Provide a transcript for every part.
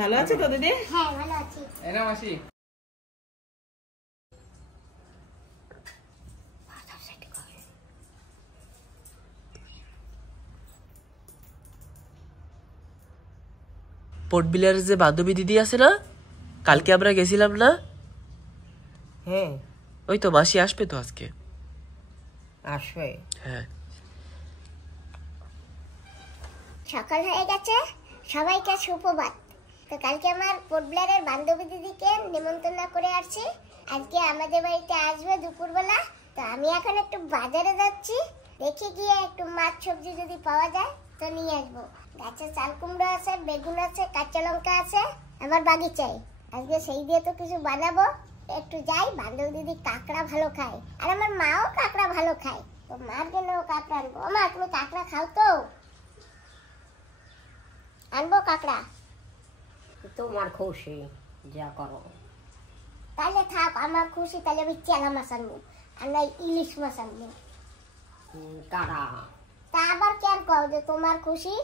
ভালো আছে তো দিদি? হ্যাঁ ভালো আছি। এনা মাসি পোর্ট বিলারের যে বান্ধবী দিদি আছে না, কালকে আমরা গেছিলাম না? হ্যাঁ ওই তো মাসি আসবে তো আজকে। আসবে? হ্যাঁ। সকাল হয়ে গেছে, সবাইকে সুপ্রভাত। তো কালকে আমার পোর্ট ব্লেয়ারের বান্ধবী দিদিকে নিমন্ত্রণ করে আসছি, আজকে আমাদের বাড়িতে আসবে দুপুরবেলা। তো আমি এখন একটু বাজারে যাচ্ছি, দেখে গিয়ে একটু মাছ সবজি যদি পাওয়া যায় তো নিয়ে আসবো। গাছে চাল কুমড়ো আছে, বেগুন আছে, কাঁচা লঙ্কা আছে আমার বাগিচায়। আজকে সেই দিয়ে তো কিছু বানাবো। একটু যাই, বান্ধবী দিদি কাঁকড়া ভালো খায় আর আমার মাও কাঁকড়া ভালো খায়, তো মার জন্য কাঁকড়া আনবো। মা তুমি কাঁকড়া খাও তো? আনবো কাঁকড়া? তোমার খুশি, যা করো। তাহলে থাক, আমার খুশি। তাহলে আমি চেলা মাছ আনবো আর নাই ইলিশ মাছ আনবো। কারা তা আবার কেন কও যে তোমার খুশি?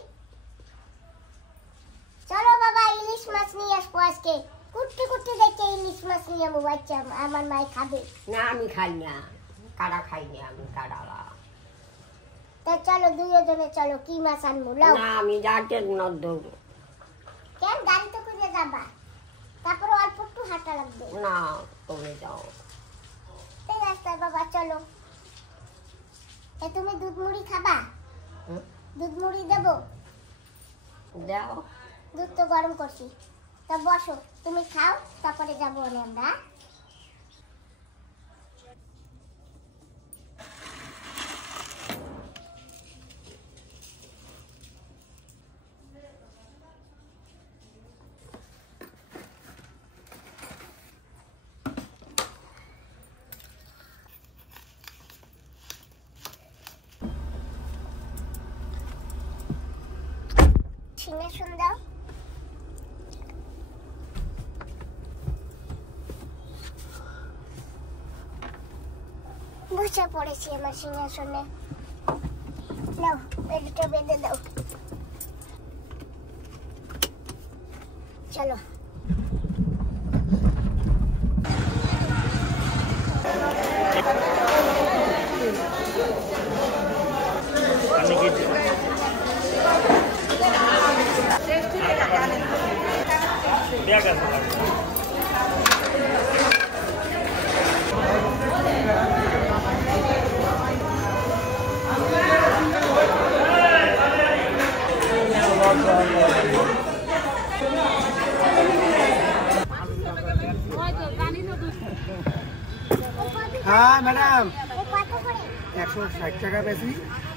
চলো বাবা, ইলিশ মাছ নিয়ে আসবো আজকে। কুট্টি কুট্টি দেখে ইলিশ মাছ নিয়ে যাবো, বাচ্চা আমার মাই খাবে না। আমি খাই না, কারা খাই না আমি, কারা। তা চলো দুজনে চলো, কি মাছ আনবো? লাও না, আমি যাতে না দৌড়। কেন? গাড়ি তো করে যাবা, তারপরে অল্প একটু হাঁটা লাগবে। না, তুমি যাও। এই রাস্তায় বাবা চলো। এ তুমি দুধ মুড়ি খাবা? দুধ মুড়ি দেবো? দাও। দুধ তো গরম করছি। তা বসো, তুমি খাও, তারপরে যাবো আমরা। সিংহাসন দাও। বসে পড়েছি আমার সিংহাসনে। নাও পেটটা বেঁধে দাও। চলো। হ্যাঁ ম্যাডাম, 160 টাকা বেশি।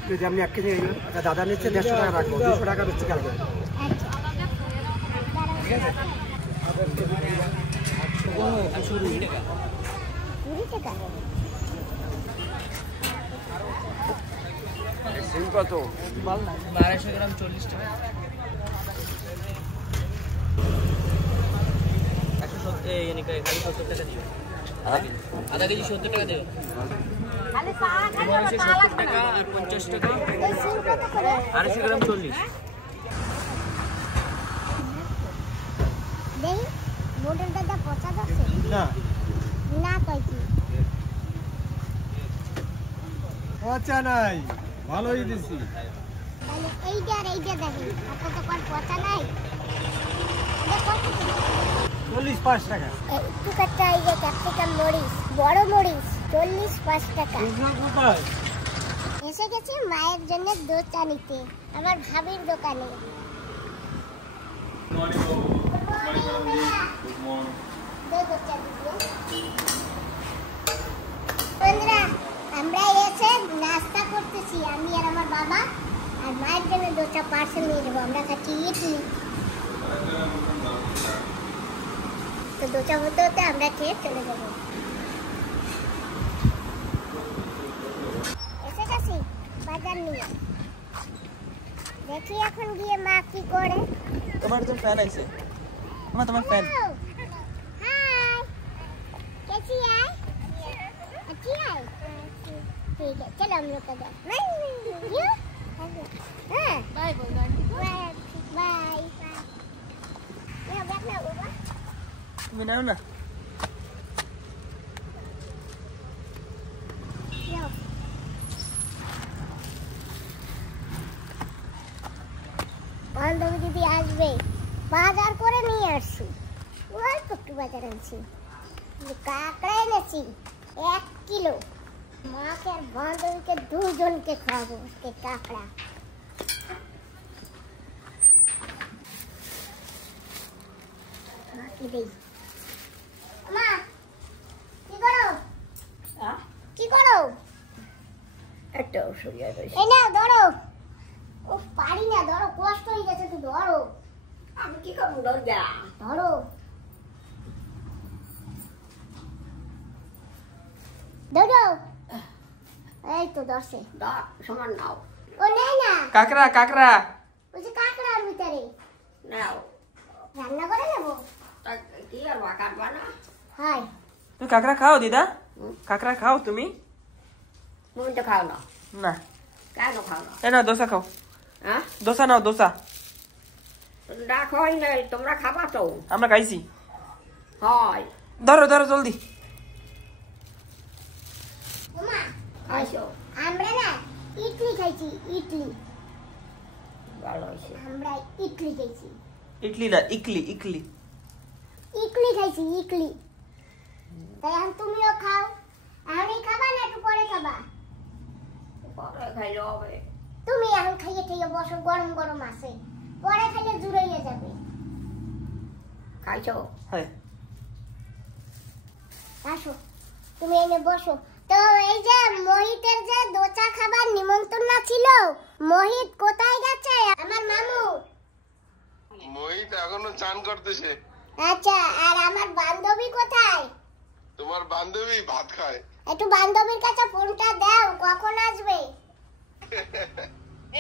যদি আপনি 1 কেজি নেবেন, দাদা নিচ্ছে 150 টাকা রাখবো, 200 টাকা বেশি কালকে। কত? 1200 গ্রাম 40 টাকা। 70 টাকা দিবে। আধা কেজি 70 টাকা দেবে। 70 টাকা আর 50 টাকা। 250 গ্রাম 40। দেই মোটরটা যা পচা যাচ্ছে না না কইছি। পচা নাই, ভালোই দিছি। তাহলে এইটা আর এইটা দেখেন, আপনার তো কোন পচা নাই। দেখো 45 টাকা। একটু কাটা এই যে ক্যাপসিকাম মরিচ, বড় মরিচ 45 টাকা। এসে গেছি মায়ের জন্য দোচা নিতে, আমার ভাবির দোকানে। বন্ধুরা, আমরা এসে নাস্তা করতেছি, আমি আর আমার বাবা। আর মায়ের জন্য দোচা পার্সেল নিয়ে যাবো। আমরা খাচ্ছি ইডলি। তো দোচা হতে হতে আমরা খেয়ে চলে যাবো। এসে গেছি বাজার নিয়ে। দেখি এখন গিয়ে মা কি করে। তোমার তো ফ্যান আইছে। মা তোমার ফ্যান। हाय, कैसी है? अच्छी है? ठीक है, चलो हम लोग का घर। क्यों? हाँ, बाय बोल। Bye bye. তুমি নাও না। বান্ধবী দিদি আসবে, বাজার করে নিয়ে আসছি, অল্প একটু বাজার আনছি, কাঁকড়া এনেছি 1 কিলো। মাকে আর বান্ধবীকে দুজনকে খাওয়াবো কাঁকড়া। কি দেই মা? কি করো? কি করো? একটা ওষুধ এই নাও ধরো। ও পারি না, ধরো, কষ্ট হয়ে গেছে, তুই ধরো। আমি কি করবো? দরজা ধরো। ধরো। এই তো ধরছে। সমান নাও। ও নেই না, কাকড়া কাকড়া। ওই যে কাঁকড়ার ভিতরে নাও। রান্না করে নেবো। কি আর কাটবা না? হয়। তুমি কাকড়া খাও দিদা? কাকড়া খাও তুমি? তুমি তো খাও না। না। কেন খাও না? এই নাও দোসা খাও। হ্যাঁ, দোসা নাও, দোসা। দেখো নাই, তোমরা খাবা তো? আমরা খাইছি। হয়, ধরো ধরো জলদি। ওমা, খাইছো? আমরা না ইডলি খাইছি, ইডলি। ভালো হয়েছে। আমরা ইডলি খাইছি। ইডলি না, ইকলি ইকলি। ইডলি খাইছি, ইডলি। তাই এখন তুমিও খাও। এখনই খাবা না একটু পরে খাবা? পরে খাইলে হবে। তুমি এখন খাইয়ে খাইয়ে বসো, গরম গরম আছে, পরে খাইলে জুড়াইয়া যাবে। খাইছো? হ্যাঁ। আসো, তুমি এনে বসো। তো এই যে মোহিতের যে দোচা খাবার নিমন্ত্রণ ছিল, মোহিত কোথায় গেছে? আমার মামু। মোহিত এখনো চান করতেছে। আচ্ছা, আর আমার বান্ধবী কোথায়? তোমার বান্ধবী ভাত খায়। একটু বান্ধবীর কাছে ফোনটা দাও, কখন আসবে?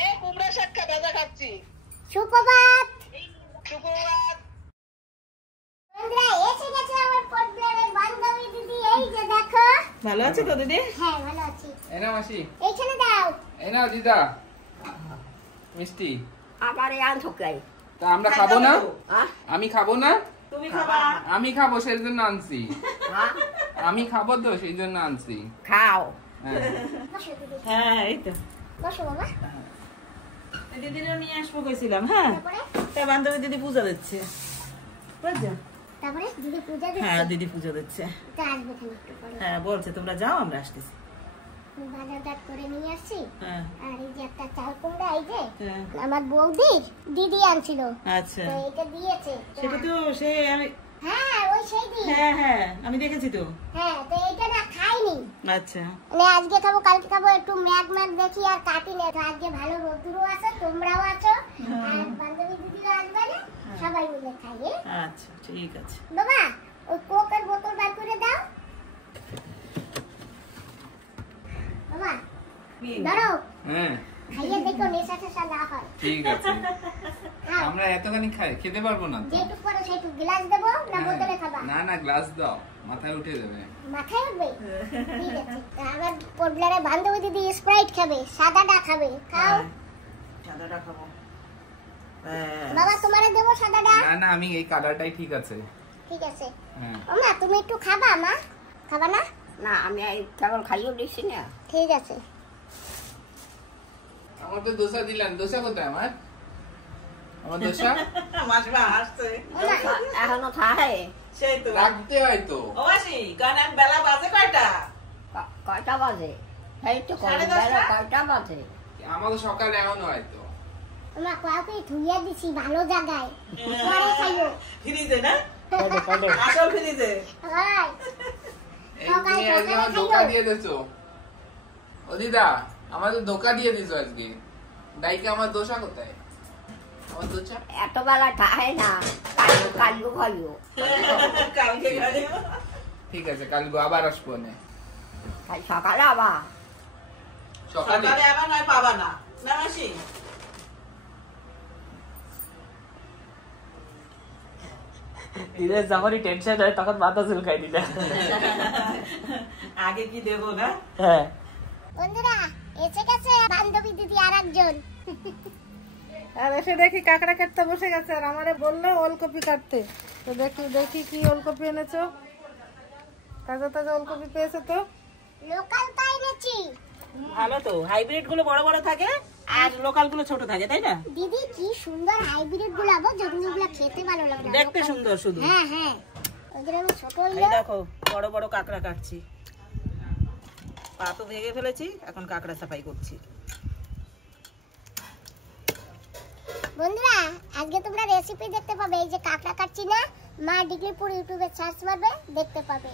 এ কুমড়া শাক ভাজা খাচ্ছি। সুপ্রভাত। সুপ্রভাত। বন্ধুরা, এসে গেছে আমার পরিবারের বান্ধবী দিদি, এই যে দেখো। ভালো আছো তো দিদি? হ্যাঁ, ভালো আছি। এনা মাসি, এইখানে দাও। এনাও দিদা মিষ্টি। আবার আনছো কে? তা আমরা খাবো না? হ্যাঁ? আমি খাবো না? তুমি খাবা? আমি খাবো সেই জন্য আনছি। হ্যাঁ? আমি খাবো তো সেই জন্য আনছি। খাও। হ্যাঁ। বসো দিদি, হ্যাঁ, এই তো। বসো বাবা। দিদিরও নিয়ে আসবো কইছিলাম। হ্যাঁ, তারপরে তা বান্ধবী দিদি পূজা দিচ্ছে, বুঝছো? তারপরে দিদি পূজা হ্যাঁ, দিচ্ছে। দিদি পূজা দিচ্ছে। তা আসবে খালি একটু পরে। হ্যাঁ, বলছে তোমরা যাও, আমরা আসতেছি। বাজারঘাট করে নিয়ে আসছি। হ্যাঁ আর এই যে একটা চাল কুমড়া, এই যে হ্যাঁ। আমার বৌদির দিদি আনছিল, আচ্ছা, তো এটা দিয়েছে। সেটা তো সে আমি, হ্যাঁ, ওই সেই দিন। হ্যাঁ হ্যাঁ আমি দেখেছি তো। হ্যাঁ, তো এটা না খাইনি, আচ্ছা, মানে আজকে খাবো, কালকে খাবো, একটু ম্যাগ ম্যাগ দেখি আর কাটি না। তো আজকে ভালো রোদ্দুরও আছে, তোমরাও আছো, আর বান্ধবী দিদিও আসবে না, সবাই মিলে খাই। আচ্ছা ঠিক আছে। বাবা, ওই কোকের বোতল বার করে দাও। বাবা, ধরো, হ্যাঁ, খাইয়ে দেখো নেশা টেশা না হয়। ঠিক আছে। খাও, আমরা এতখানি খেতে পারবো না তো। যেটুক পারো সেটুক। গ্লাস দেবো না বোতলে খাবা? না না, গ্লাস দাও, মাথায় উঠে যাবে। মাথায় উঠবে? ঠিক আছে। তা আমার পড়লারে বান্ধবী দিদি স্প্রাইট খাবে, সাদাটা খাবে, খাও। সাদাটা খাবো। হ্যাঁ। বাবা, তোমারে দেবো সাদাটা? না না, আমি এই কালারটাই ঠিক আছে। ঠিক আছে। হ্যাঁ। ও মা, তুমি একটু খাবা? মা খাবা না? না, আমি কেবল খাইও দিচ্ছি না। ঠিক আছে। আমার তো দোসা দিলেন। দোসা কোথায় আমার? আমার দোসা মাসবা আসছে। ও মা, এখনো থাকে? সেই তো। রাখতে হয় তো। ও মাসি, কারণ বেলা বাজে কয়টা? কয়টা বাজে? এই তো সাড়ে দশটা? বেলা কয়টা বাজে? আমাদের সকালে এমন হয় তো। ও মা, কাউকে ধুইয়া দিছি ভালো জায়গায়, পরে খাইও। ফ্রিজে না? আসল ফ্রিজে। হয়। এই তুমি আজকে আমার ধোকা দিয়ে দিছো। ও দিদা, আমাদের ধোকা দিয়ে দিছো আজকে। ডাইকে আমার দোসা কোথায়? আমার দোসা এত বেলা থাকে না, কালু খাইও। কালকে খাইও। ঠিক আছে, কাল আবার আসবো না। কাল সকালে আবার। সকালে সকালে আবার নয় পাবা না, না মাসি? দিদা যখনই টেনশন হয় তখন মাথা চুলকাই দিদা। আগে কি দেবো না? হ্যাঁ। বন্ধুরা, এসে গেছে বান্ধবী দিদি আর একজন। আর এসে দেখি কাঁকড়া কাটতে বসে গেছে, আর আমারে বললো ওলকপি কাটতে। তো দেখি দেখি কি ওলকপি এনেছো, তাজা তাজা ওলকপি পেয়েছো তো? লোকাল পাই এনেছি। ভালো তো, হাইব্রিড গুলো বড় বড় থাকে আর লোকাল গুলো ছোট থাকে, তাই না? দিদি কি সুন্দর হাইব্রিড গুলো আবার যেগুলো খেতে ভালো লাগে। দেখতে সুন্দর শুধু। হ্যাঁ হ্যাঁ, ওদের আমি ছোট এই হইলো। দেখো বড় বড় কাঁকড়া কাটছি, পা তো ভেঙে ফেলেছি, এখন কাঁকড়া সাফাই করছি। বন্ধুরা আজকে তোমরা রেসিপি দেখতে পাবে, এই যে কাঁকড়া কাটছি না, মা ডিগ্রিপুর ইউটিউবে সার্চ মারবে দেখতে পাবে।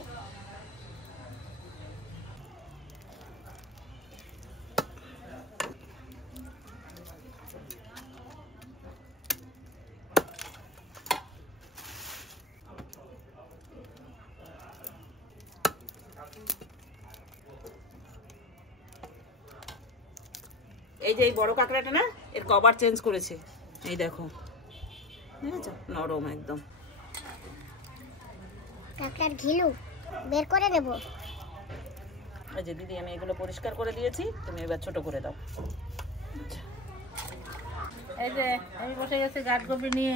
এই যে এই বড় কাঁকড়াটা না, এর কভার চেঞ্জ করেছে, এই দেখো দেখেছো, নরম একদম। কাঁকড়ার ঘিলু বের করে নেব। এই যে দিদি আমি এগুলো পরিষ্কার করে দিয়েছি, তুমি এবার ছোট করে দাও। এই যে আমি বসে গেছি গাঁটকপি নিয়ে,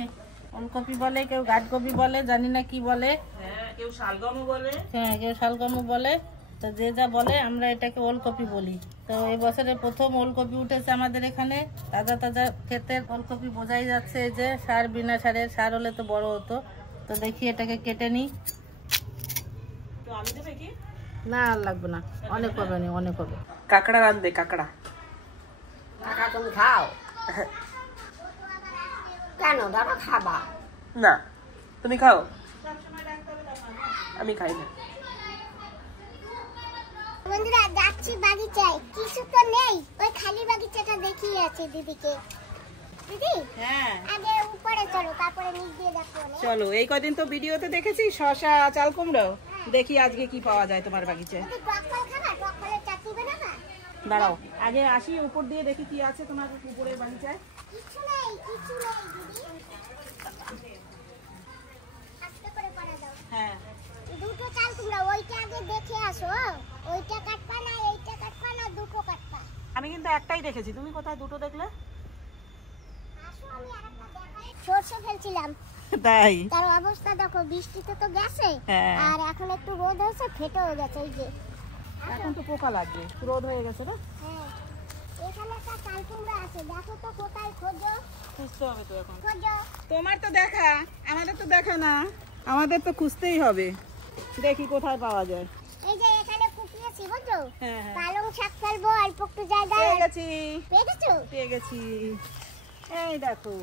ওলকপি বলে, কেউ গাঁটকপি বলে, জানি না কি বলে। হ্যাঁ কেউ শালগমও বলে, হ্যাঁ কেউ শালগমও বলে, তো যে যা বলে আমরা এটাকে ওলকপি বলি। তো এই বছরের প্রথম ওলকপি উঠেছে আমাদের এখানে, তাজা তাজা ক্ষেতের ওলকপি, বোঝাই যাচ্ছে এই যে সার, বিনা সারের, সার হলে তো বড় হতো। তো দেখি এটাকে কেটে নিই। তো আমি দেবে কি? না আর লাগবে না, অনেক হবে না, অনেক হবে। কাঁকড়া রাঁধবে, কাঁকড়া। কাকা তুমি খাও কেন? দাদা খাবা না তুমি খাও, আমি খাই না। বন্ধুরা যাচ্ছি বাগিচায়, কিছু তো নেই, ওই খালি বাগিচাটা দেখিয়ে আছে দিদিকে। দিদি হ্যাঁ আগে উপরে চলো, তারপরে নিচ দিয়ে দেখো। চলো, এই কদিন তো ভিডিওতে দেখেছি শসা, চাল কুমড়ো, দেখি আজকে কি পাওয়া যায় তোমার বাগিচায়। দিদি টক ফল খাবা? টক ফলের চাটনি বানাবা? দাঁড়াও আগে আসি উপর দিয়ে, দেখি কি আছে তোমার উপরের বাগিচায়। কিছু নেই, কিছু নেই দিদি। আস্তে করে পড়া দাও। হ্যাঁ দুটো চাল কুমড়া, ওইটা আগে দেখে আসো। ওইটা কাটবা না, এইটা কাটবা না, দুটো কাটবা। আমি কিন্তু একটাই দেখেছি, তুমি কোথায় দুটো দেখলে? আসো আমি আরেকটা দেখাই। সরষে ফেলছিলাম, তাই? তার অবস্থা দেখো, বৃষ্টিতে তো গেছে, হ্যাঁ। আর এখন একটু রোদ হয়েছে, ফেটে হয়ে গেছে। এই যে এখন তো পোকা লাগবে, রোদ হয়ে গেছে না? হ্যাঁ, এখানে একটা চাল কুমড়া আছে, দেখো তো কোথায়, খোঁজো খুঁজতে হবে তো এখন। খোঁজো। তোমার তো দেখা, আমাদের তো দেখা না, আমাদের তো খুঁজতেই হবে, দেখি কোথায় পাওয়া যায়। এই যে এখানে কুপিয়েছি, বুঝছো? হ্যাঁ হ্যাঁ পালং শাক ফেলবো অল্প একটু জায়গায়। পেয়ে গেছি, পেয়ে গেছো? পেয়ে গেছি, এই দেখো।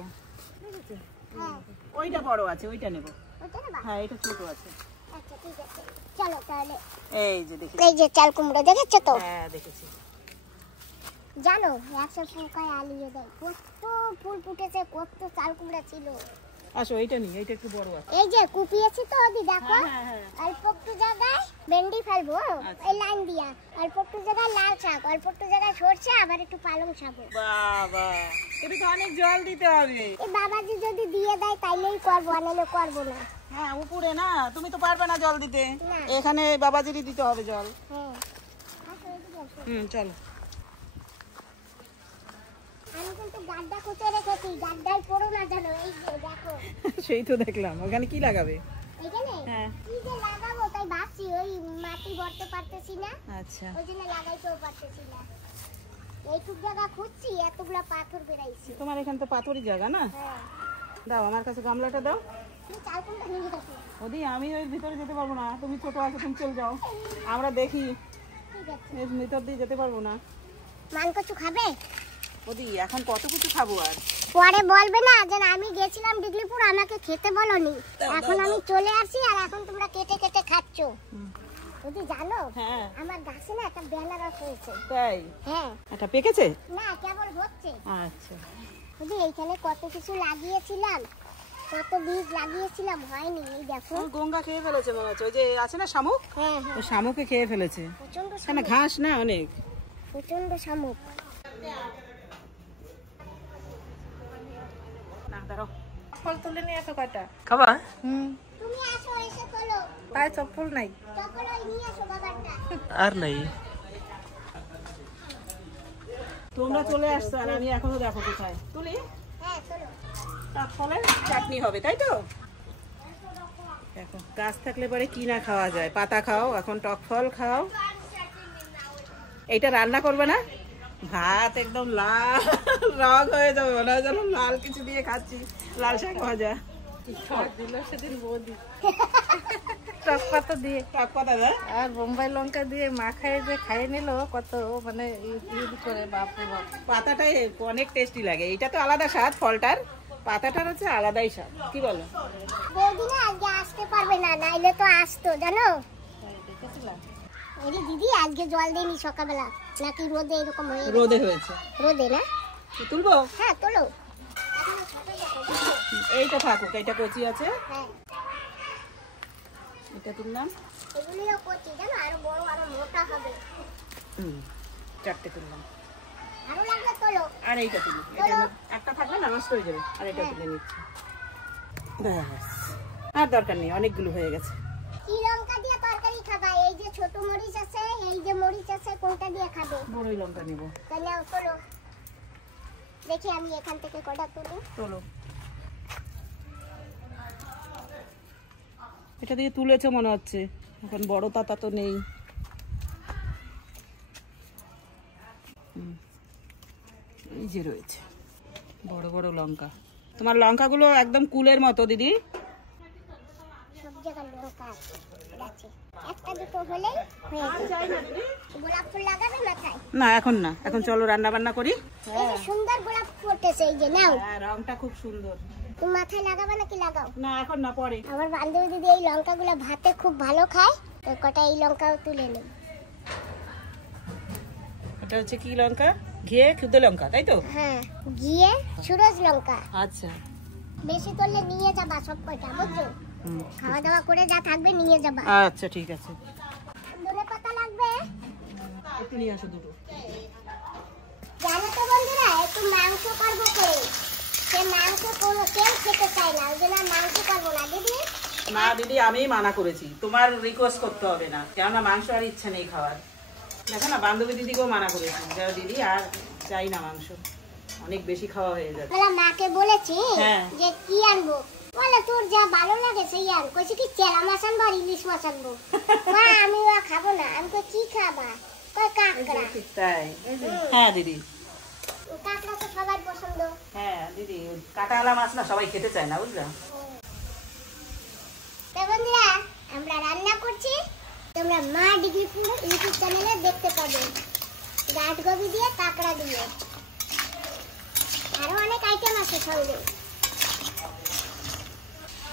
হ্যাঁ, ওইটা বড় আছে, ওইটা নেব। ওটা নেবা? হ্যাঁ এটা ছোট আছে। আচ্ছা ঠিক আছে, চলো তাহলে। এই যে দেখি। এই যে চাল কুমড়ো দেখেছো তো? হ্যাঁ দেখেছি। জানো একশো ফুলকায় আলিয়ে দেয়, কত ফুল ফুটেছে, কত চাল কুমড়া ছিল। আসো এইটা নি, এইটা একটু বড় আছে। এই যে কুপিয়েছি তো ওদি, দেখো হ্যাঁ হ্যাঁ অল্প একটু জায়গায় ভেন্ডি ফেলবো, আচ্ছা। এই লাইন দিয়া। অল্প একটু জায়গায় লাল শাক, অল্প একটু জায়গায় সরষে, আবার একটু পালং শাক। বাবা, এটা তো অনেক জল দিতে হবে। এই বাবাজি যদি দিয়ে দেয় তাইলেই করবো, আনালে করবো না। হ্যাঁ উপরে না, তুমি তো পারবে না জল দিতে, না। এখানে বাবাজিরই দিতে হবে জল। হ্যাঁ আসো, এদিকে আসো। চলো। আমি কিন্তু গাড্ডা খুঁজে রেখেছি, গাড্ডায় পড়ো না জানো। এই যে দেখো, সেই তো দেখলাম, ওখানে কি লাগাবে? এখানে হ্যাঁ কি যে লাগাবো তাই ভাবছি, ওই মাটি ভরতে পারতেছি না, আচ্ছা। ওই জন্য লাগাইতেও পারতেছি না। এইটুক জায়গা খুঁজছি, এতগুলা পাথর বেরাইছি। তোমার এখানে তো পাথরই জায়গা না? হ্যাঁ, দাও আমার কাছে গামলাটা দাও। তুমি চাল কুমড়া নিয়ে দেখো। ওদি আমি ওই ভিতরে যেতে পারবো না, তুমি ছোট আছো, তুমি চলে যাও, আমরা দেখি। ঠিক আছে। এর ভিতর দিয়ে যেতে পারবো না। মান কচু খাবে? ওদি এখন কত কিছু খাবো আর। পরে বলবে না যে আমি গেছিলাম ডিগলিপুর, আমাকে খেতে বলনি। এখন আমি চলে আসি আর এখন তোমরা কেটে কেটে খাচ্ছো। যদি জানো হ্যাঁ আমার গাছে না একটা বেনারস হয়েছে। তাই? হ্যাঁ, এটা পেকেছে? না কেবল হচ্ছে। আচ্ছা। যদি এইখানে কত কিছু লাগিয়েছিলাম, কত বীজ লাগিয়েছিলাম, হয়নি। এই দেখো, ওই গঙ্গা খেয়ে ফেলেছে মনে হচ্ছে, ওই যে আছে না শামুক, হ্যাঁ হ্যাঁ, ওই শামুকে খেয়ে ফেলেছে। প্রচন্ড এখানে ঘাস না অনেক। প্রচন্ড শামুক। না দাঁড়াও, ফল তুলে নিয়ে আসো কয়টা। খাবা? তুমি আসো, এসে চলো। তাই চপ্পল নাই? চলো নিয়ে আসো বাবারটা। আর নাই। তোমরা চলে আসছো আর আমি এখনো দেখো কোথায় তুলি। হ্যাঁ চলো। তার ফলে চাটনি হবে, তাই তো? এখন গাছ থাকলে পরে কি না খাওয়া যায়, পাতা খাও, এখন টক ফল খাও। এইটা রান্না করবে না? ভাত একদম লাল রং হয়ে যাবে, মনে হয় যেন লাল কিছু দিয়ে খাচ্ছি, লাল শাক ভাজা দিল সেদিন বৌদি টক পাতা দিয়ে, টক পাতা আর বোম্বাই লঙ্কা দিয়ে মাখায় যে খাইয়ে নিল, কত মানে ইউজ করে, বাপরে বাপ। পাতাটাই অনেক টেস্টি লাগে, এটা তো আলাদা স্বাদ ফলটার, পাতাটার হচ্ছে আলাদাই স্বাদ। কি বলো? বৌদি না আজকে আসতে পারবে না, নাইলে তো আসতো জানো। আরে দিদি আজকে জল দেয়নি সকালবেলা, নাকি রোদে এরকম হয়ে? রোদে হয়েছে। রোদে না? তুলবো? হ্যাঁ তোলো। এইটা থাকুক, এইটা কচি আছে, হ্যাঁ এটা তুললাম। এগুলিও কচি জানো, আরো বড় আরো মোটা হবে। চারটে তুললাম, আরো লাগলে তোলো। আর এইটা তুলি, এটা একটা থাকলে না নষ্ট হয়ে যাবে, আর এটা তুলে নিচ্ছি। ব্যাস, আর দরকার নেই, অনেকগুলো হয়ে গেছে। কি লঙ্কা দিয়ে তরকারি খাবা? এই যে ছোট মরিচ আছে, এই যে মরিচ আছে, কোনটা দিয়ে খাবে? বড়ই লঙ্কা নিব। তাহলে তোলো, দেখি আমি এখান থেকে কটা তুলি। চলো, এটা দিয়ে তুলেছে মনে হচ্ছে, এখন বড় তাতা তো নেই। এই যে রয়েছে বড় বড় লঙ্কা। তোমার লঙ্কাগুলো একদম কুলের মতো দিদি। সব জায়গায় লঙ্কা আছে, একটা দুটো হলেই হয়ে যাবে। গোলাপ ফুল লাগাবে মাথায়? না এখন না, এখন চলো রান্না বান্না করি। এই যে সুন্দর গোলাপ ফুটেছে, এই যে নাও। হ্যাঁ, রংটা খুব সুন্দর। তুমি মাথায় লাগাবে নাকি লাগাও? না এখন না, পরে। আমার বান্ধবী দিদি এই লঙ্কাগুলো ভাতে খুব ভালো খায়, তো কটা এই লঙ্কাও তুলে নেব। এটা হচ্ছে কি লঙ্কা? ঘিয়ে খুদে লঙ্কা, তাই তো? হ্যাঁ, গিয়ে সুরজ লঙ্কা। আচ্ছা, বেশি করলে নিয়ে যাবা সব কয়টা, বুঝছো? খাওয়া দাওয়া করে যা থাকবে নিয়ে যাবা। আচ্ছা ঠিক আছে। ধনে পাতা লাগবে? একটু নিয়ে আসো দুটো। জানো তো বন্ধুরা, একটু মাংস করবো করে, সে মাংস কোনো কেউ খেতে চায় না, ওই জন্য মাংস করবো না। দিদি না দিদি, আমি মানা করেছি, তোমার রিকোয়েস্ট করতে হবে না, কেননা মাংস আর ইচ্ছা নেই খাওয়ার। দেখো না, বান্ধবী দিদিকেও মানা করেছি, যাও দিদি আর চাই না মাংস, অনেক বেশি খাওয়া হয়ে যাচ্ছে। মাকে বলেছি হ্যাঁ। যে কি আনবো, বলে তোর যা ভালো লাগে সেই আন। কইছি কি চেলা মাছ আনবো আর ইলিশ মাছ আনবো। মা আমি খাবো না। আমি তো কি খাবা? কই কাঁকড়া। তাই? হ্যাঁ দিদি, কাঁকড়া তো সবার পছন্দ। হ্যাঁ দিদি, কাঁটাওয়ালা মাছ না সবাই খেতে চায় না, বুঝলা? তো বন্ধুরা, আমরা রান্না করছি, তোমরা মা ডিগ্রি ইউটিউব চ্যানেলে দেখতে পাবে। গাঁটগবি দিয়ে, কাঁকড়া দিয়ে, আরো অনেক আইটেম আছে সঙ্গে।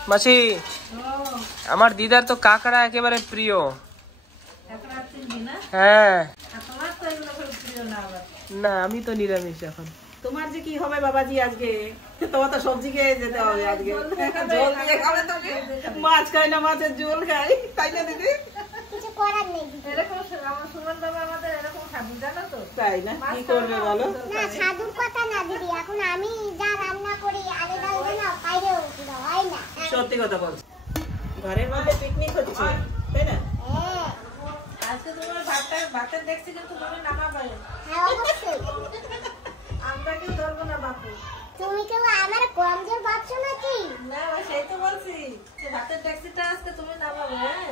মাসি, আমার দিদার তো কাঁকড়া একেবারে প্রিয়। হ্যাঁ, না আমি তো নিরামিষ এখন। তোমার যে কি হবে বাবাজি আজকে? তোমার তো সবজি খেয়ে যেতে হবে আজকে। ঝোল দিয়ে খাবে তুমি? মাছ খাই না, মাছের ঝোল খাই, তাই না দিদি? কিছু করার নেই। এরকম আমার সুমন বাবা আমাদের এরকম সাধু, জানো তো? তাই না? কি করবে বলো? না সাধুর কথা না দিদি, এখন আমি যা রান্না করি আগে ডালবে না, বাইরেও হয় না। সত্যি কথা বলছি, ঘরের মধ্যে পিকনিক হচ্ছে, তাই না? হ্যাঁ আজকে তোমার ভাতের দেখছি কিন্তু তুমি নামাবে। হ্যাঁ অবশ্যই। আমরা কেউ ধরবো না বাপু। তুমি কেউ আমার কম জোর ভাবছো নাকি? না সেই তো বলছি, ভাতের ট্যাক্সিটা আজকে তুমি নামাবে। হ্যাঁ,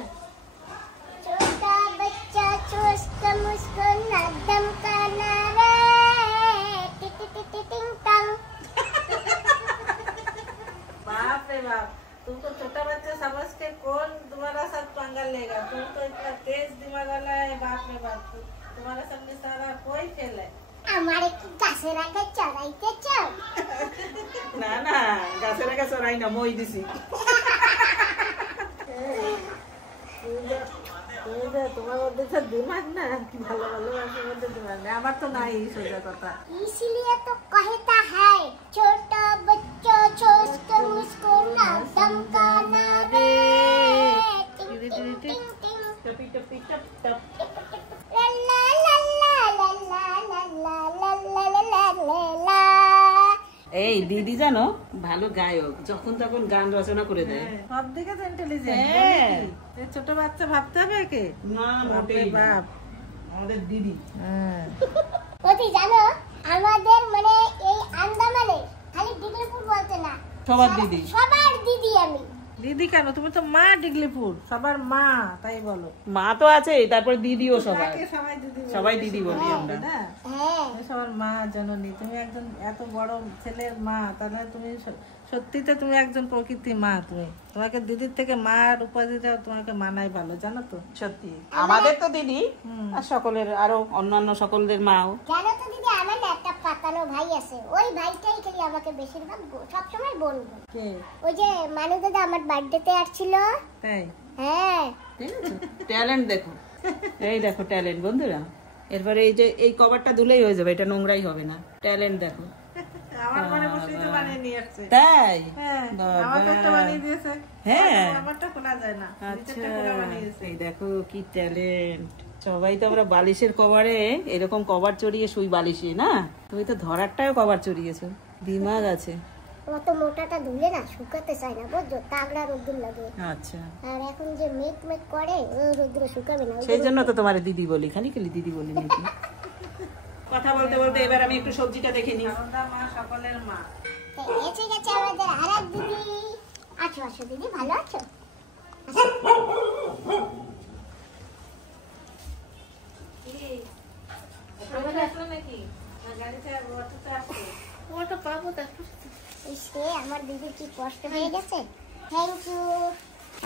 छोटा बच्चा चुस्त मुस्कुरा धमकाना रे टिक टिक टिक टिंग टंग। बाप रे बाप, तुम तो छोटा बच्चा समझ के कौन तुम्हारा साथ पंगा लेगा? तुम तो इतना तेज दिमाग वाला है, बाप रे बाप, तुम्हारे सामने सारा कोई फेल है। हमारे की गाছে রাখা চড়াইতে চাও? না না, গাছে রাখা চড়াই না, মই দিছি। তোমার মধ্যে তো দিমাগ না, ভালো ভালো মানুষের মধ্যে দিমাগ নেই, আমার তো নাই সোজা কথা। इसलिए तो कहता है छोटा बच्चा चुस्त मुस्कुरा धमकाना रे टिंग टिंग टिंग टिंग टपी टपी टप टप। ला ला ला ला ला ला ला ला ला ला ला ला। এই দিদি জানো ভালো গায়ক, যখন তখন গান রচনা করে দেয়। সব দিকে তো ইন্টেলিজেন্ট। ছোট বাচ্চা ভাবতে হবে একে? না মোটেই বাপ, আমাদের দিদি। ওটি জানো আমাদের মানে এই আন্দামানে খালি ডিগ্রিপুর বলতে না, সবার দিদি। সবার দিদি আমি। দিদি কেন? তুমি তো মা ডিগলিপুর, সবার মা, তাই বলো। মা তো আছে, তারপরে দিদিও সবাই, সবাই দিদি বলে। সবাই দিদি বলি আমরা। না তুমি সবার মা জননী, তুমি একজন এত বড় ছেলের মা, তাহলে তুমি সত্যিতে তুমি একজন প্রকৃতি মা। তুমি তোমাকে দিদির থেকে মার উপাধিটা তোমাকে মানাই ভালো, জানো তো? সত্যি আমাদের তো দিদি, আর সকলের আরো অন্যান্য সকলদের মাও। জানো তো দিদি, আমার না একটা পাতানো ভাই আছে, ওই ভাইটাই খালি আমাকে বেশিরভাগ সবসময় বলবো। কে? ওই যে মানু দাদা আমার বার্থডেতে আসছিল। তাই? হ্যাঁ। ট্যালেন্ট দেখো, এই দেখো ট্যালেন্ট বন্ধুরা। এরপরে এই যে এই কভারটা ধুলেই হয়ে যাবে, এটা নোংরাই হবে না। ট্যালেন্ট দেখো। আমার ঘরে বসেই তো বানিয়ে নিয়ে আসছে। তাই? হ্যাঁ, আমারটা বানিয়ে দিয়েছে। হ্যাঁ, আমারটা খোলা যায় না। আচ্ছা, এই দেখো কি ট্যালেন্ট। সবাই তো আমরা বালিশের কভারে এরকম কভার চড়িয়ে শুই বালিশে, না? তুমি তো ধরারটাও কভার চড়িয়েছো, দিমাগ আছে। অত মোটাটা ধুলে না শুকাতে চায় না, বুঝছো? তাগড়া রোদ্দুর লাগে। আচ্ছা, আর এখন যে মেক মেক করে, ও রোদ্দুর শুকাবে না। সেই জন্য তো তোমার দিদি বলি, খালি খালি দিদি বলি নাকি। কথা বলতে বলতে এবার আমি একটু সবজিটা দেখে নিই। মা সকলের মা। এসে গেছে আমাদের আরেক দিদি। আছো আছো দিদি, ভালো আছো? আমার দিদির কি কষ্ট হয়ে গেছে। Thank you.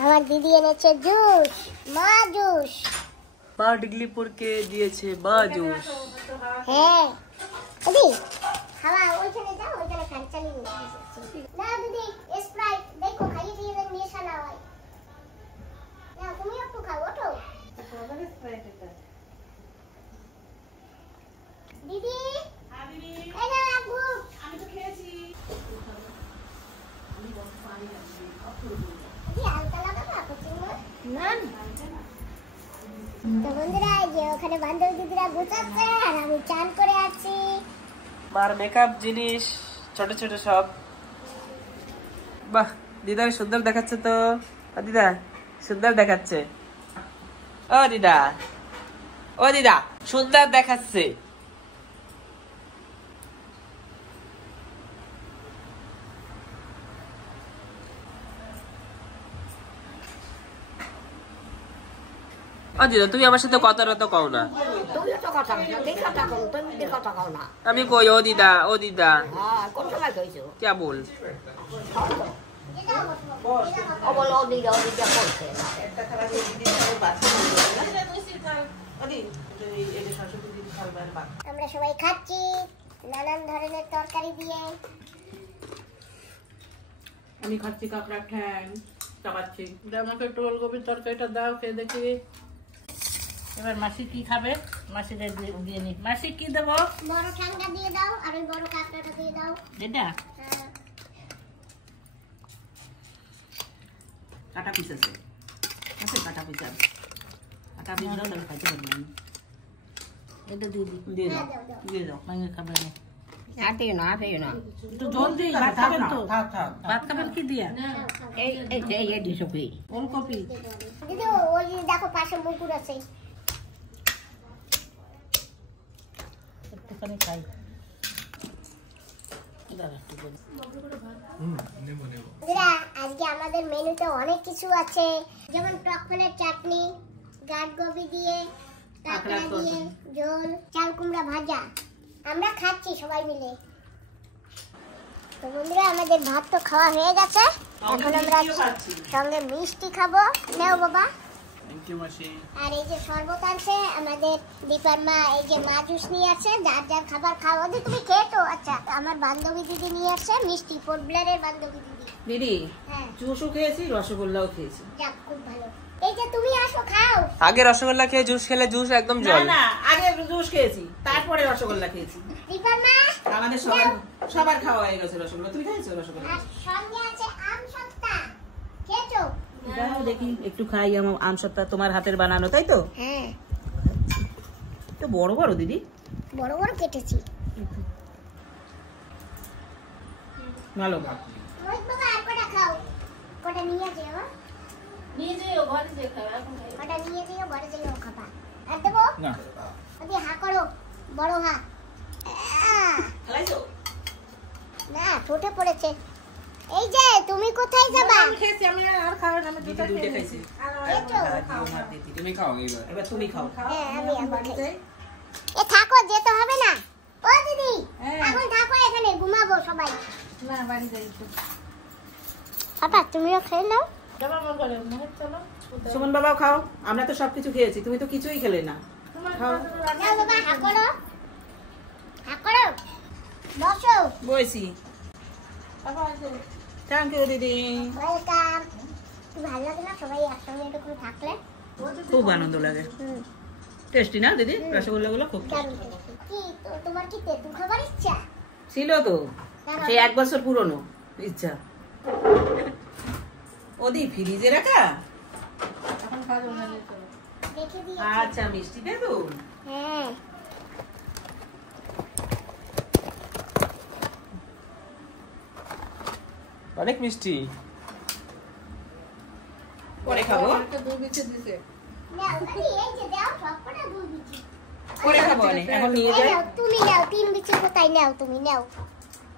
আমার দিদি এনেছে জুস, মা জুস। মা ডিগলিপুরকে দিয়েছে মা জুস। হ্যাঁ দিদি, খাওয়া ওইখানে যাও, ওইখানে ফ্যান চালিয়ে নিয়ে না দিদি, স্প্রাইট দেখো, খাইয়ে দিয়ে দেন, নেশা না হয়। না তুমি একটু খাও, ওঠো দিদি। এই নাও এক ঘুট। আমি তো খেয়েছি। দিদি হালকা লাগাবা প্রচন্ড? না তো বন্ধুরা, এই যে ওখানে বান্ধবী দিদিরা বুঝাচ্ছে আর আমি চান করে আছি। মার মেকআপ জিনিস ছোট ছোট সব। বাহ, দিদা সুন্দর দেখাচ্ছে তো। দিদা সুন্দর দেখাচ্ছে। ও দিদা, ও দিদা সুন্দর দেখাচ্ছে। ও দিদা, তুমি আমার সাথে কথা তো কও না। আমি কই ও দিদা, ও দিদা क्या बोल। আমরা সবাই খাচ্ছি নানান ধরনের তরকারি দিয়ে। আমি খাচ্ছি কাঁকড়া ঠ্যাং, চাবাচ্ছি। আমাকে একটু ওলকপির তরকারিটা দাও, খেয়ে দেখি। এবার মাসি কি খাবে? মাসিটা দিয়ে নি। মাসি কি দেবো? বড় ঠ্যাংটা দিয়ে দাও, আর ওই বড় কাঁকড়াটা দিয়ে দাও। এটা কাটা পিস আছে, কাটা পিস আছে, কাটা পিস দাও, তাহলে খাইতে পারবো আমি। এটা দিয়ে দিই। দিয়ে দাও, দিয়ে দাও। ভাঙে খাবে না। না একটু জল দিই, ভাত খাবেন তো? ভাত খাবেন কি দিয়া? ওলকপি। দিদি ওই দেখো পাশে মুকুর আছে। একটুখানি খাই। আজকে আমাদের মেনুতে অনেক কিছু আছে, যেমন টক ফলের চাটনি, গাঁটগোবি দিয়ে, কাঁকড়া দিয়ে ঝোল, চাল কুমড়া ভাজা। আমরা খাচ্ছি সবাই মিলে। তো বন্ধুরা, আমাদের ভাত তো খাওয়া হয়ে গেছে, এখন আমরা সঙ্গে মিষ্টি খাবো। নাও বাবা। আর এই যে শরবত আছে আমাদের দীপার মা, এই যে মা জুস নিয়ে আসছে, যার যার খাবার খাওয়া। তুমি খেতো? আচ্ছা, আমার বান্ধবী দিদি নিয়ে আসছে মিষ্টি, পোর্টব্লেয়ারের বান্ধবী দিদি। দিদি হ্যাঁ, জুসও খেয়েছি, রসগোল্লাও খেয়েছি। যাক, খুব ভালো। এই যে তুমি আসো, খাও। আগে রসগোল্লা খেয়ে জুস খেলে জুস একদম জল। না, আগে জুস খেয়েছি, তারপরে রসগোল্লা খেয়েছি। দীপার মা, আমাদের সবার খাওয়া হয়ে গেছে রসগোল্লা। তুমি খেয়েছো রসগোল্লা? আর সঙ্গে আছে আম সত্তা, খেয়েছো? দাও দেখি একটু খাই। আমার আম সত্তা তোমার হাতের বানানো, তাই তো? হ্যাঁ, তো বড় বড় দিদি, বড় বড় কেটেছি। ভালো। মোহিত বাবা, আর কটা খাও। কটা নিয়ে যেও, নিয়ে যেও, ঘরে যে খাবে। কটা নিয়ে যেও, ঘরে যেও খাবা। আর দেবো না, যদি হা করো, বড় হা। খাইছো? না, ঠোঁটে পড়েছে। এই যে তুমি কোথায় যাবা? আমি খেয়েছি, আমি আর খাবো না, আমি দুটো দুইটা খেয়েছি। খাইছি তুমি খাও এইবার। এবার তুমি খাও। হ্যাঁ আমি খাই। এ থাকো, যেতে হবে না। ও দিদি এখন থাকো এখানে, ঘুমাবো সবাই। না বাড়ি যাই তো। আপা তুমিও খেয়ে নাও। যাবার মন করে মনে চলো। সুমন বাবাও খাও, আমরা তো সবকিছু খেয়েছি, তুমি তো কিছুই খেলে না। খাও। নাও বাবা, হা করো, হা করো, বসো। বসি। থ্যাংক ইউ দিদি। ওয়েলকাম। ভালো লাগে না সবাই একসঙ্গে এরকম থাকলে? খুব আনন্দ লাগে। টেস্টি না দিদি রসগোল্লা গুলো? খুব দারুণ। কি তোমার কি তেঁতুল খাবার ইচ্ছা? ছিল তো, সেই 1 বছর পুরনো ইচ্ছা। ওদি ফ্রিজে রাখা? এখন খাবো না তো। দেখে দিই। আচ্ছা মিষ্টি তেঁতুল। হ্যাঁ অনেক মিষ্টি। পরে খাবো। একটা দুই বিচে দিছে। নাও দিদি, এই যে দাও সবকটা দুই বিচি। পরে খাবো অনেক, এখন নিয়ে যাই। নাও তুমি নাও, 3 বিচি কোথায় নাও তুমি? নাও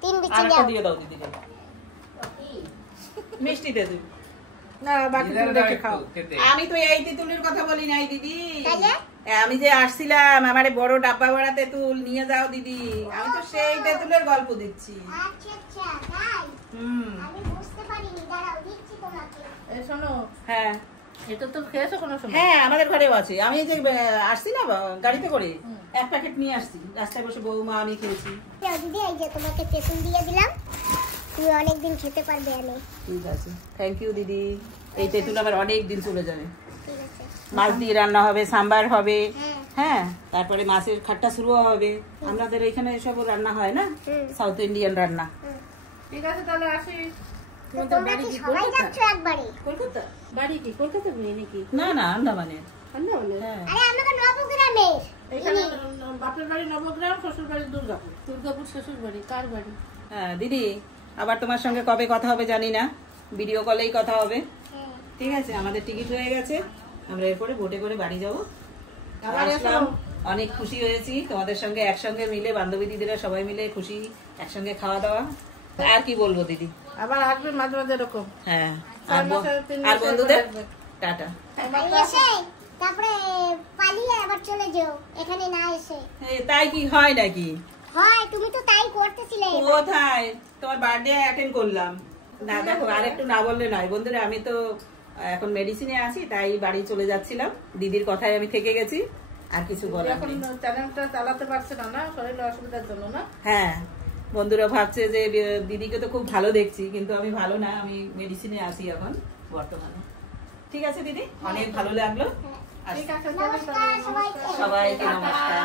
3 বিচি আর নাও। একটা দিয়ে দাও দিদিকে। মিষ্টি তেঁতুল। না বাকি তুমি দেখে খাও। আমি তো এই তেঁতুলের কথা বলি নাই দিদি। তাহলে? আমি যে আসছিলাম আমারে বড় ডাব্বা ভরা তেঁতুল নিয়ে যাও দিদি, আমি তো সেই তেঁতুলের গল্প দিচ্ছি। আচ্ছা আচ্ছা তাই। হুম। আমি বুঝতে পারিনি, দাঁড়াও দিচ্ছি তোমাকে। এই শোনো, হ্যাঁ এটা তো খেয়েছো কোনো সময়? হ্যাঁ আমাদের ঘরেও আছে। আমি যে আসছি না গাড়িতে করে 1 প্যাকেট নিয়ে আসছি, রাস্তায় বসে বৌমা আমি খেয়েছি। দাও দিদি, এই যে তোমাকে তেঁতুল দিয়ে দিলাম, তুমি অনেকদিন খেতে পারবে। আমি ঠিক আছে, থ্যাংক ইউ দিদি। এই তেঁতুল আবার অনেক দিন চলে যাবে। ঠিক আছে। মাছ দিয়ে রান্না হবে, সাম্বার হবে, হ্যাঁ। হ্যাঁ তারপরে মাছের খাট্টা শুরু হবে। আমাদের এখানে এসব রান্না হয় না, সাউথ ইন্ডিয়ান রান্না। ঠিক আছে তাহলে আসি। তো তোমরা কি সবাই যাচ্ছ একবারে? কলকাতা? বাড়ি কি কলকাতা মেয়ে নাকি? না না আন্দামানে। হ্যাঁ, আরে আমরা নবগ্রামের। এখানে বাপের বাড়ি নবগ্রাম, শ্বশুর বাড়ি দুর্গাপুর। দুর্গাপুর শ্বশুর বাড়ি। কার বাড়ি? হ্যাঁ দিদি, আবার তোমার সঙ্গে কবে কথা হবে জানি না, ভিডিও কলেই কথা হবে। ঠিক আছে, আমাদের টিকিট হয়ে গেছে, আমরা এরপরে বোটে করে বাড়ি যাবো। আবার আসলাম, এসো। অনেক খুশি হয়েছি তোমাদের সঙ্গে একসঙ্গে মিলে, বান্ধবী দিদিরা সবাই মিলে খুশি, একসঙ্গে খাওয়া দাওয়া। আর কি বলবো দিদি, আবার আসবেন মাঝে মাঝে এরকম। হ্যাঁ চার মাসে, 3 আর মাসে বন্ধুদের একবার আসবেন। টাটা। বাড়ি এসে তারপরে পালিয়ে আবার চলে যাও এখানে না এসে। তাই কি হয় নাকি? হয়, তুমি তো তাই করতেছিলে। কোথায় তোমার বার্থডে অ্যাটেন্ড করলাম না? দেখো আর একটু না বললে নয় বন্ধুরা, আমি তো এখন মেডিসিনে আছি, তাই বাড়ি চলে যাচ্ছিলাম। দিদির কথায় আমি থেকে গেছি, আর কিছু বলার এখন নেই। চ্যানেলটা চালাতে পারছে না, না শরীরের অসুবিধার জন্য না? হ্যাঁ বন্ধুরা ভাবছে যে দিদিকে তো খুব ভালো দেখছি, কিন্তু আমি ভালো না, আমি মেডিসিনে আছি এখন বর্তমানে। ঠিক আছে দিদি, অনেক ভালো লাগলো। ঠিক আছে, নমস্কার সবাইকে। সবাইকে নমস্কার।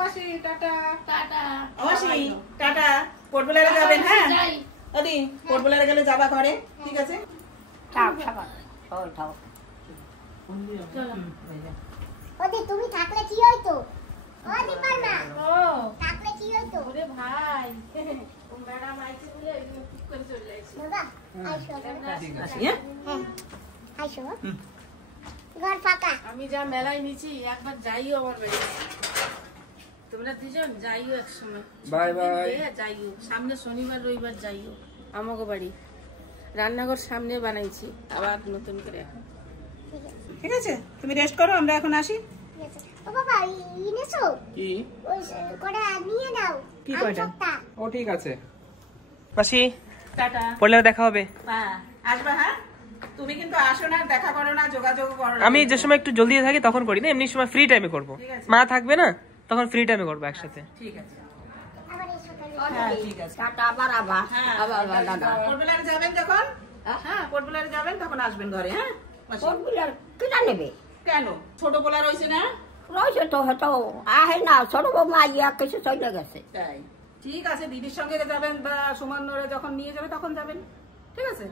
মাসি টাটা। টাটা। অবশ্যই টাটা। পোর্টবেলারে যাবেন? হ্যাঁ দাদি, পোর্টবেলারে গেলে যাবা করে। ঠিক আছে, ওদি তুমি থাকলে কি হইতো? ও দীপান্না, ও থাকলে কি হইতো? ওরে ভাই, ও ম্যাডাম আইছে বলে একদম ঠিক করে চলে আইছে। বাবা আইসো। আসি, হ্যাঁ? হ্যাঁ আইসো। ঘর ফাঁকা। আমি যা মেলায় নিছি, একবার যাইও আমার বাড়ি। তোমরা দুজন যাইও একসময়। Bye bye. যাইও সামনে শনিবার রবিবার যাইও আমাকে বাড়ি। রান্নাঘর সামনে বানাইছি আবার নতুন করে। ঠিক আছে, তুমি রেস্ট করো, আমরা এখন আসি। ঠিক আছে। ও বাবা ইনেছো? কি? ওই কটা নিয়ে নাও। কি আম কয়টা? সপ্তাহ। ও ঠিক আছে। মাসি টাটা। পড়লে দেখা হবে। আসবা, হ্যাঁ? তুমি কিন্তু আসো না, দেখা করো না, যোগাযোগ করো না। আমি যে সময় একটু জলদি থাকি তখন করি না, এমনি সময় ফ্রি টাইমে করব। মা থাকবে না তখন ফ্রি টাইমে করবো একসাথে। ঠিক আছে, আবার এসো তাহলে। হ্যাঁ ঠিক আছে। টাটা আবার আবার হ্যাঁ, আবার দাদা পোর্টবেলারে যাবেন যখন, হ্যাঁ পোর্টবেলারে যাবেন তখন আসবেন ঘরে। হ্যাঁ মাসি। কোনগুলার কিনা নেবে কেন, ছোট পোলা রয়েছে না? রয়েছে তো হয়তো আহে না, ছোট বৌমা ইয়া কিছু চলে গেছে। তাই ঠিক আছে, দিদির সঙ্গে যাবেন বা সুমনরে যখন নিয়ে যাবে তখন যাবেন। ঠিক আছে,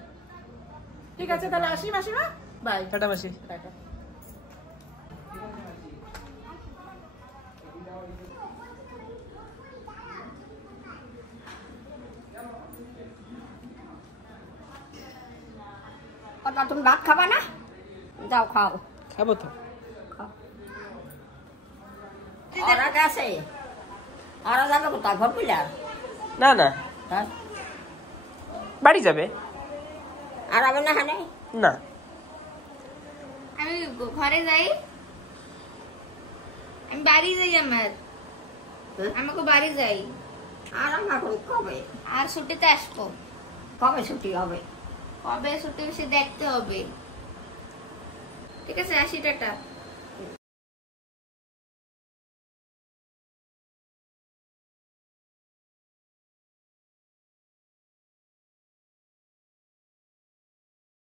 ঠিক আছে তাহলে আসি মাসিমা। বাই। টাটা মাসি। টাটা। কথা তুমি ভাত খাবা না? যাও খাও। খাবো তো। ওরা গেছে, ওরা যাবে কোথায়? ঘর পিলার? না না, হ্যাঁ বাড়ি বাড়ি যাবে। আর হবে না হানে না আমি ঘরে যাই, আমি বাড়ি যাই, আমাকে বাড়ি যাই। আর আমরা কবে আর ছুটিতে আসবো। কবে ছুটি হবে? কবে ছুটি সে দেখতে হবে। ঠিক আছে, আসি, টাটা।